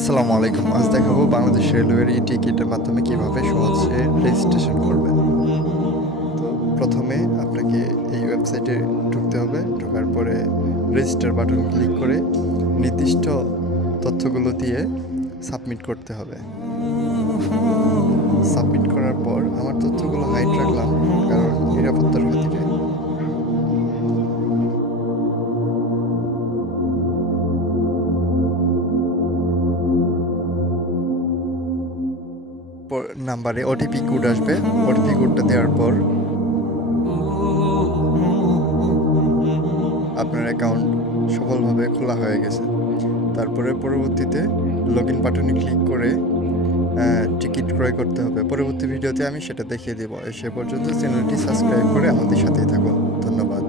আসসালামু আলাইকুম। আজ দেখাবো বাংলাদেশ রেলওয়ের টিকিটের মাধ্যমে কিভাবে সহজে রেজিস্ট্রেশন করবেন। তো প্রথমে আপনাকে এই ওয়েবসাইটে ঢুকতে হবে। ঢোকার পরে রেজিস্টার বাটন ক্লিক করে নির্দিষ্ট তথ্যগুলো দিয়ে সাবমিট করতে হবে। সাবমিট করার পর আমার তথ্যগুলো হাইড রাখলাম কারণ নিরাপত্তার খাতিরে। নাম্বারে ওটিপি কোড আসবে। ওটিপি কোডটা দেওয়ার পর আপনার অ্যাকাউন্ট সফলভাবে খোলা হয়ে গেছে। তারপরে পরবর্তীতে লগ ইন বাটনে ক্লিক করে টিকিট ক্রয় করতে হবে। পরবর্তী ভিডিওতে আমি সেটা দেখিয়ে দেব। সে পর্যন্ত চ্যানেলটি সাবস্ক্রাইব করে আমাদের সাথেই থাকুন। ধন্যবাদ।